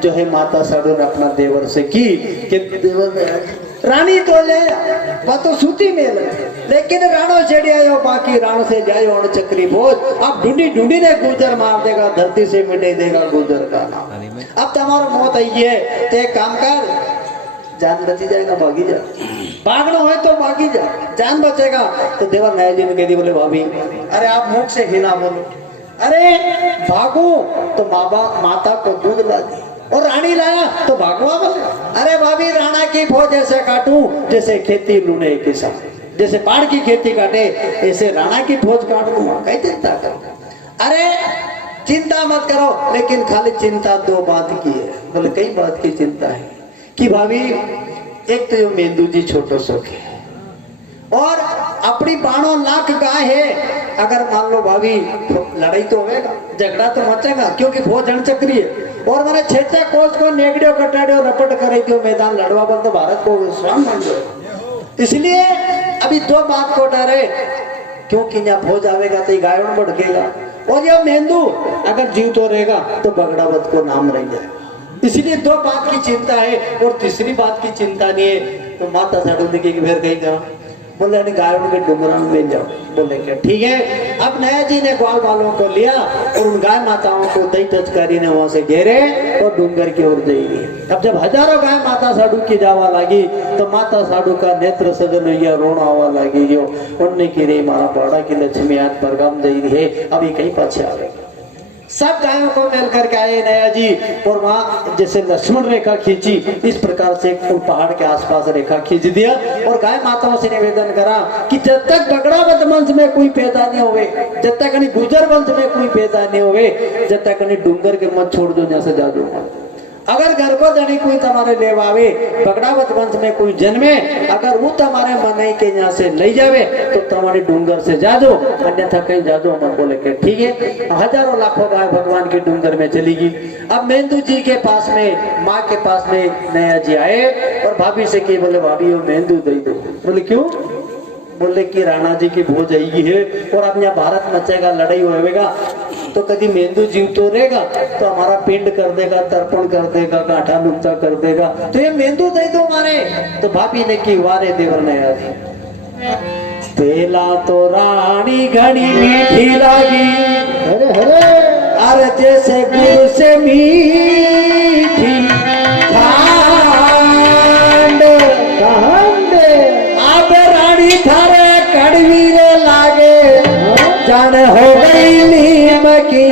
जो है माता साडू ने अपना देवर से की कि देवर रानी तो ले वह तो सूती मेल लेकिन राणो चढ़िया बाकी राण से जायो चक्री बोझ अब ढूंढी ढूंढी ने गुजर मार देगा, धरती से मिटे देगा गुजर का नाम। अब तुम्हारा मौत आई है तो एक काम कर, जान बची जाएगा भागी जा, भागना हो तो भागी जा, जान बचेगा। तो देवर नया जी ने कह दी, बोले भाभी अरे आप मुख से ही ना बोलो, अरे भागो तो माँ बाप माता को दूध ला दी और रानी लाया तो भागवा बोले। अरे भाभी राणा की फौज ऐसे काटूं जैसे खेती लूने के साथ, जैसे बाढ़ की खेती काटे ऐसे राणा की फौज काट दूंगा, कई चिंता करो। अरे चिंता मत करो, लेकिन खाली चिंता दो बात की है। बोले कई बात की चिंता है कि भाभी एक तो मेंदू जी छोटो सोख है और अपनी 12 लाख गाय है। अगर मान लो भाभी लड़ाई तो होगा, झगड़ा तो मचेगा क्योंकि फौज अणचक्री है और मैंने 6 कोस को नेगड़ियो कटाड़ियो रपट करे क्यों मैदान लड़वा पर तो भारत को विश्राम मान दो। इसलिए अभी 2 बात को डर है, क्योंकि यहाँ फौज आवेगा तो गायों भड़केगा और यह मेंदू अगर जीव तो रहेगा तो बगड़ावत को नाम रह जाएगा। इसलिए 2 बात की चिंता है और तीसरी बात की चिंता नहीं है। तो माता साडू ने फिर कहीं कहा, बोले गायों के डुंगरा में जाओ। बोले क्या ठीक है। अब नया जी ने ग्वाल बालों को लिया और उन गाय माताओं को दई टचकारी ने वहां से घेरे और डूंगर की ओर जा रही। अब जब हजारों गाय माता साडू की जावा लगी तो माता साडू का नेत्र सजन या रोना आवा लगी जो उनने की रे मारा पाड़ा की लक्ष्मी आज पर गम जा रही है। अभी कहीं पीछे आ गए, सब गायों को मिल करके आए नया जी और वहां जैसे लक्ष्मण रेखा खींची इस प्रकार से पहाड़ के आसपास रेखा खींच दिया और गाय माताओं से निवेदन करा कि जब तक बगड़ावत वंश में कोई पैदा नहीं होवे, जब तक गुजर वंश में कोई पैदा नहीं होवे, जब तक डूंगर के मत छोड़ दो, जैसे जा दो। अगर घर को जड़ी कोई तुम्हारे ले आवे, बगड़ावत वंश में कोई जन्मे, अगर वो तुम्हारे मनाई के यहाँ से ले जावे तो तुम्हारे डूंगर से जा दो, अन्यथा कहीं जा दो मत। बोले के ठीक है। हजारों लाखों गाय भगवान के डूंगर में चली गई। अब मेंदू जी के पास में माँ के पास में नया जी आए और भाभी से की, बोले भाभी वो मेंदू दे दो। बोले क्यों? बोले कि राणा जी की भोज आई है और अब यहाँ भारत मचेगा, लड़ाई होएगा तो कभी मेंदू जीव तो रहेगा तो हमारा पिंड कर देगा, तर्पण कर देगा, कांठा लुप्ता कर देगा, तो ये मेंदू दे दो मारे। तो भाभी ने की वारे देवर ने पेला तो रानी घड़ी मीठी लगी, अरे हरे अरे जैसे गुड़ से मीठी खांड खांड, अब रानी थारे कड़वी रे लागे, जान हो गई नीम की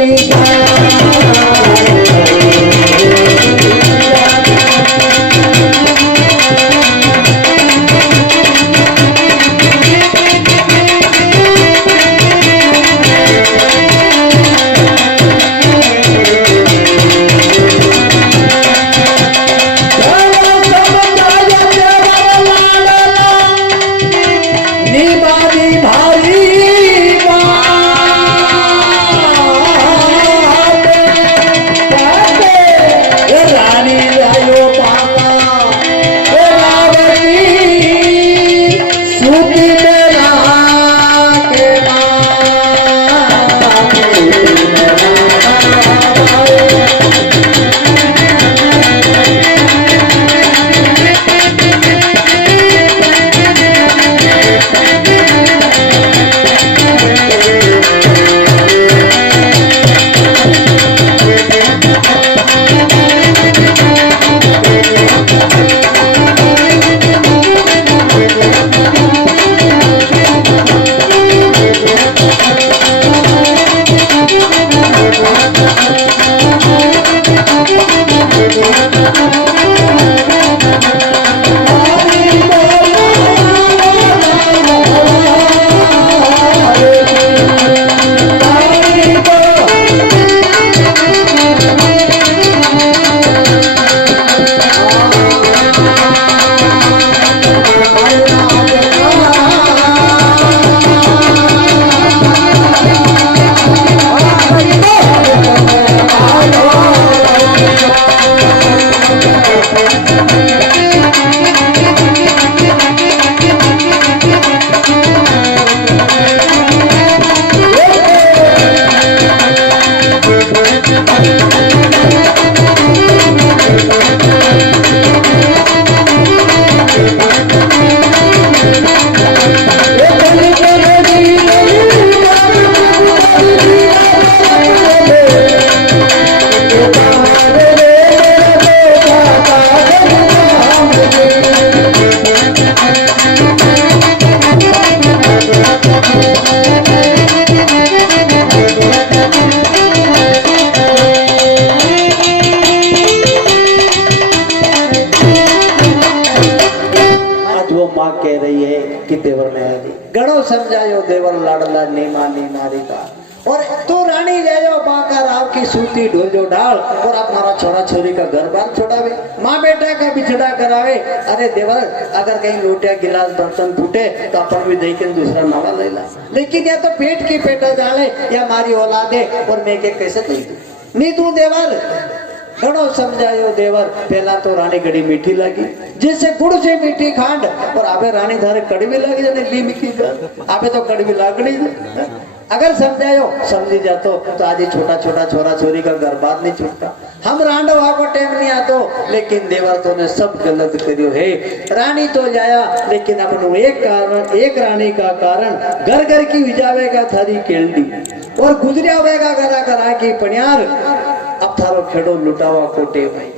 घणो समझायो देवर लाडला नीमा नीमारी का और तू रानी जायो बाका राव की सूती ढोजो डाल और अपना छोरा छोरी का घर बार छोड़ावे माँ बेटा का बिछड़ा करावे। अरे देवर अगर कहीं लोटिया गिलास बर्तन फूटे तो अपन भी देख के दूसरा नवा ले ला, लेकिन या तो पेट की पेटा डाले या मारी औलादे और मैं के कैसे दे नहीं तू देवर घणो समझायो देवर। पहला तो रानी घड़ी मीठी लगी जैसे गुड़ से मीठी खांड और आबे रानी धारे कड़वी लगी जाने ली मीठी आबे तो कड़वी लागड़ी। अगर समझायो समझी जातो तो आज छोटा छोटा छोरा छोरी का घर बात नहीं छूटता। हम रांडवा को टाइम नहीं आतो लेकिन देवर तो ने सब गलत करियो है। रानी तो जाया लेकिन अपन एक कारण एक रानी का कारण घर घर की विजावेगा थारी केल्डी और गुजरिया होगा घरा घरा की पनियार। अब थारो खेड़ो लुटावा कोटे भाई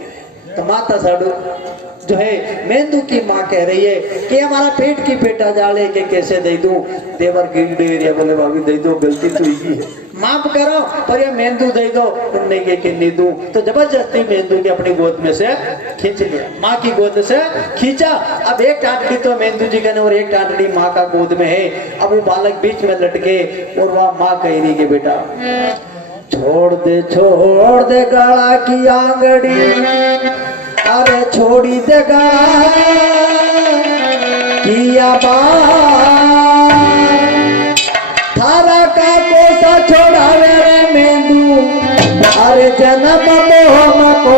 तो माता साडू जो है मेंदू की माँ कह रही है कि हमारा पेट की पेटा जाले के कैसे दे दूं। देवर गिर बोले भाभी दे दो गलती तो ही है माफ करो पर ये मेंदू दे दो उनने के नहीं दूं तो जबरदस्ती मेंदू के अपनी गोद में से खींच लिया माँ की गोद से खींचा। अब एक टाटड़ी तो मेंदू जी का और एक टाटड़ी माँ का गोद में है। अब वो बालक बीच में लटके और वह माँ कह रही कि बेटा छोड़ दे गाड़ा की आंगड़ी अरे छोड़ी दे किया थारा का कोसा छोड़ावे रे मेंदू अरे जन्म मोह को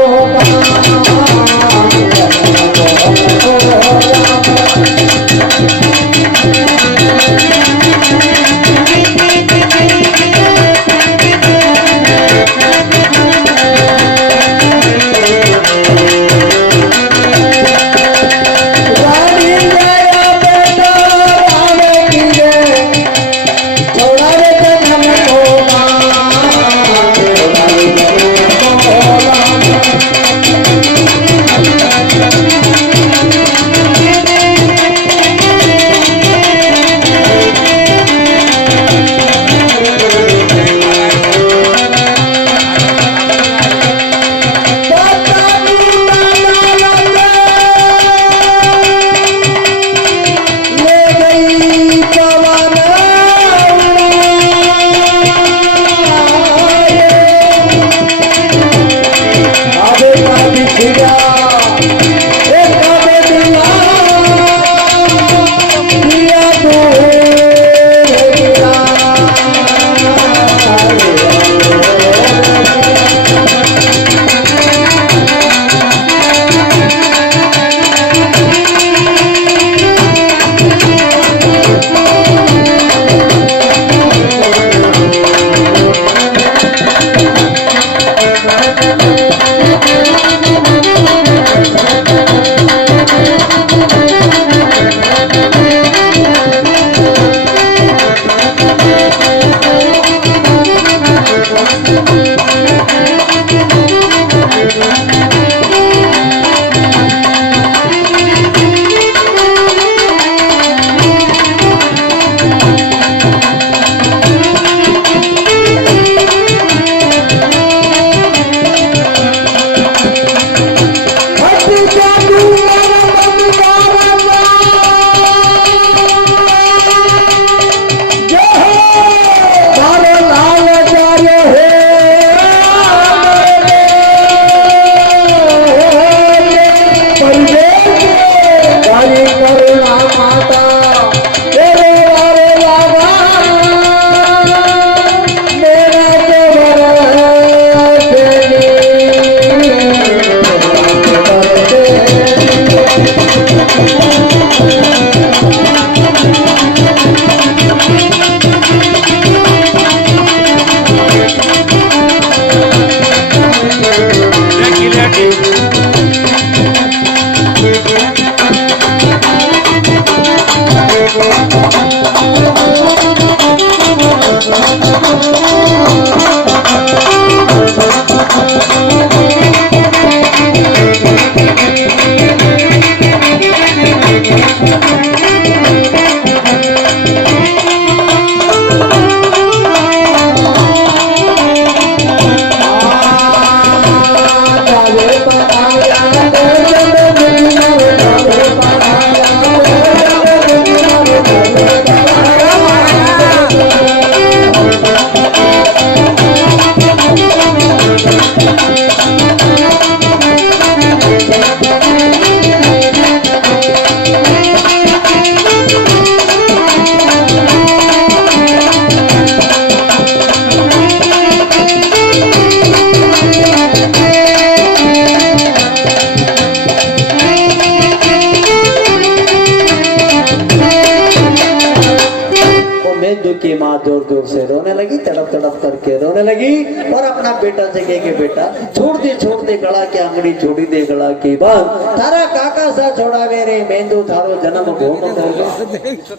की माँ जोर जोर से रोने लगी, तड़प तड़प करके रोने लगी और अपना बेटा से कहे कि बेटा छोड़ दे गला के आंगड़ी छोड़ी दे गला की बात थारा काका सा छोड़ावे रे मेंदू थारो जन्म भूम को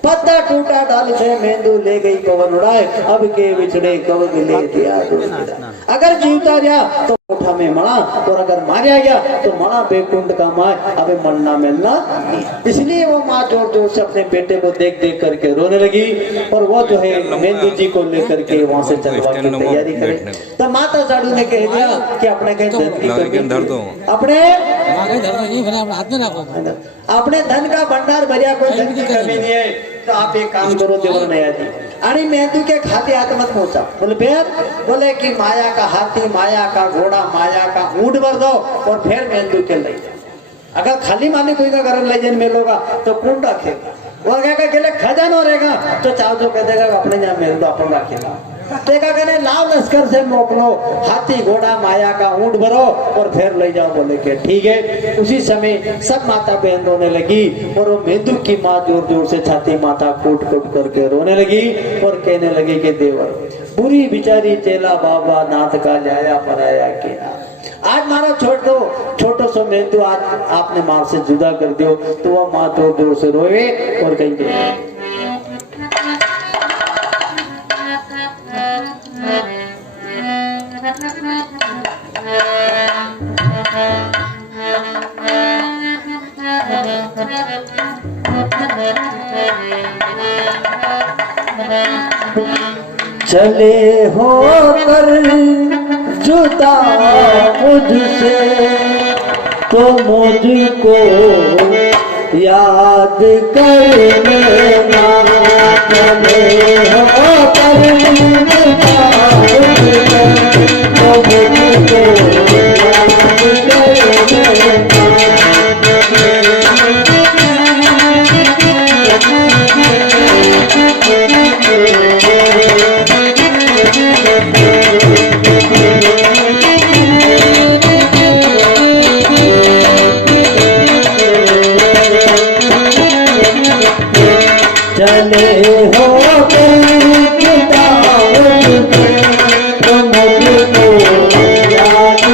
पत्ता टूटा डाल से मेंदू ले गई पवन उड़ाए अब के विछड़े कब मिले दिया अगर जीवता रहा तो उठा में मणा और अगर मारा गया तो मणा बेकुंड का माए अबे मरना मिलना नहीं। इसलिए वो माँ जोर जोर से अपने बेटे को देख देख करके रोने लगी और वो जो है मेंदू जी को लेकर के वहां से चलवा की तैयारी करे। तो माता साधु ने कह दिया कि अपने कहीं धन की अपने धन का भंडार भरिया कोई धन की कमी नहीं है। तो आप एक काम करो देवर नया जी अरे मेंदू के खाते हाथ मत पहुंचा बोले फिर बोले कि माया का हाथी माया का घोड़ा माया का ऊंट भर दो और फिर मेंदू के ले जाओ। अगर खाली माली कोई का घर ले जाने मिलोगा तो कौन रखेगा वो कहेगा के लिए खजाना रहेगा तो चाहो जो कह देगा अपने यहाँ मेंदू अपन रखेगा। देखा कहने लाव लश्कर से मोकलो हाथी घोड़ा माया का ऊंट भरो और फिर ले जाओ बोले के ठीक है। उसी समय सब माता बहन रोने लगी और वो मेंदू की माँ जोर जोर से छाती माथा कूट कूट करके रोने लगी और कहने लगी कि देवर बुरी बिचारी चेला बाबा नाथ का जाया पराया के आज मारा छोटो सो मेंदू आज आपने माँ से जुदा कर दियो। तो वह माँ जोर जोर से रोए और कहेंगे चले हो कर जुदा मुझसे तो मुझको याद कर लेना। चले हो कर जुदा मुझसे तो मुझको याद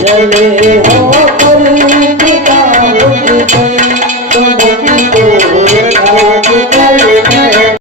चले हो